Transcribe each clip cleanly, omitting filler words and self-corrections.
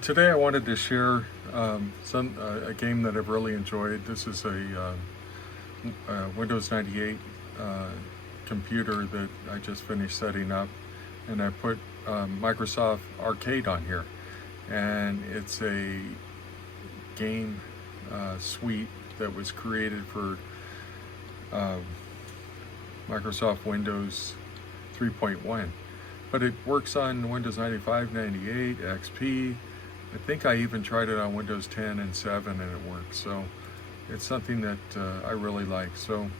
Today I wanted to share a game that I've really enjoyed. This is a Windows 98 computer that I just finished setting up, and I put Microsoft Arcade on here, and it's a game suite that was created for Microsoft Windows 3.1, but it works on Windows 95, 98, XP. I think I even tried it on Windows 10 and 7 and it works. So it's something that I really like. So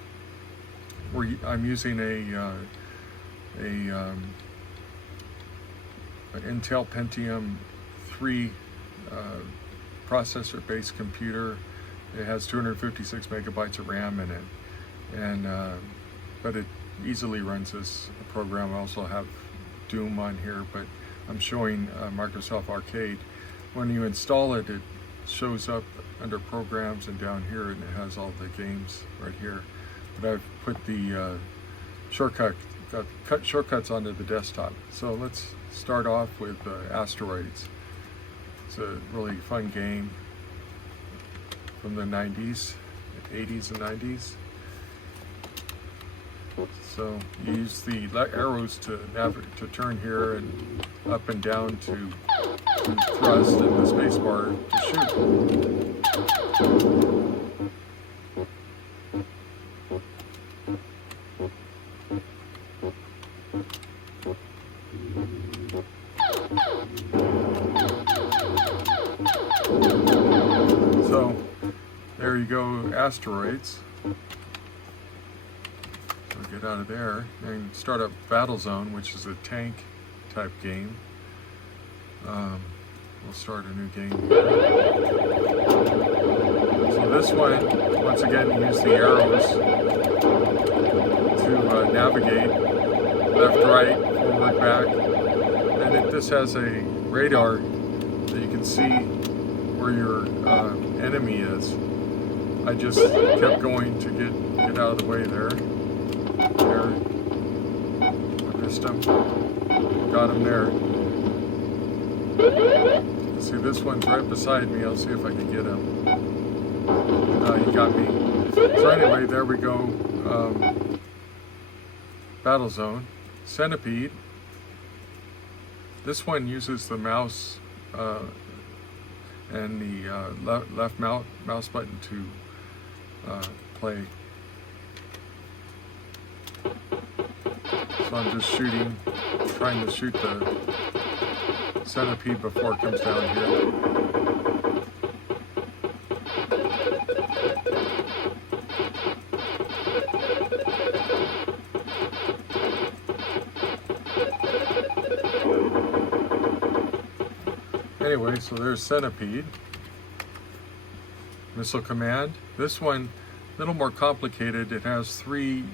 I'm using an Intel Pentium III processor-based computer. It has 256 megabytes of RAM in it, and but it easily runs this program. I also have Doom on here, but I'm showing Microsoft Arcade. When you install it, it shows up under programs and down here, and it has all the games right here. But I've put the shortcuts onto the desktop. So let's start off with Asteroids. It's a really fun game from the 90s, 80s and 90s. So you use the arrows to turn here, and up and down to thrust, and the space bar to shoot. So there you go, Asteroids. Get out of there and start up BattleZone, which is a tank type game. We'll start a new game here. So this one, once again, you use the arrows to navigate left, right, forward, back, and this has a radar that you can see where your enemy is. I just kept going to get out of the way there. There, I missed him. Got him there. See, this one's right beside me. I'll see if I can get him. He got me. So anyway, there we go. BattleZone. Centipede. This one uses the mouse and the left mouse button to play. So I'm just trying to shoot the centipede before it comes down here. Anyway, so there's Centipede. Missile Command. This one, a little more complicated. It has 3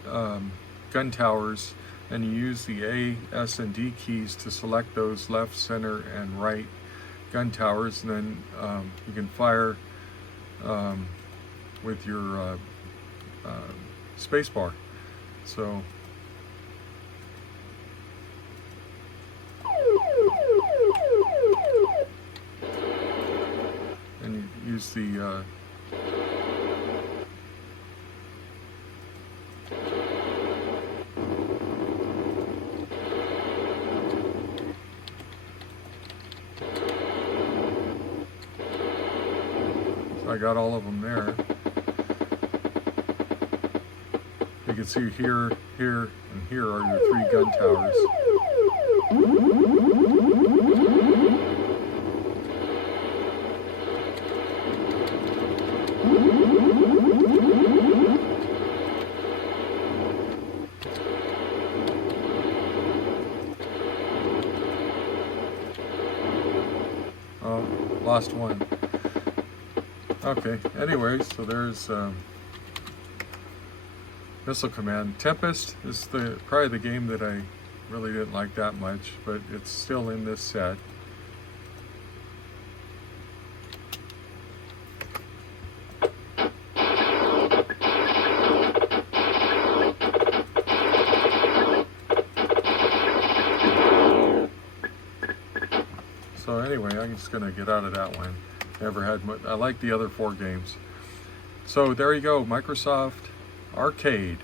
gun towers, and you use the A, S, and D keys to select those left, center, and right gun towers, and then you can fire with your space bar. So and you use the I got all of them there. You can see here, here, and here are your 3 gun towers. Oh, lost one. Okay, anyway, so there's Missile Command. Tempest is probably the game that I really didn't like that much, but it's still in this set. So anyway, I'm just gonna get out of that one. Never had much. I like the other 4 games. So there you go, Microsoft Arcade.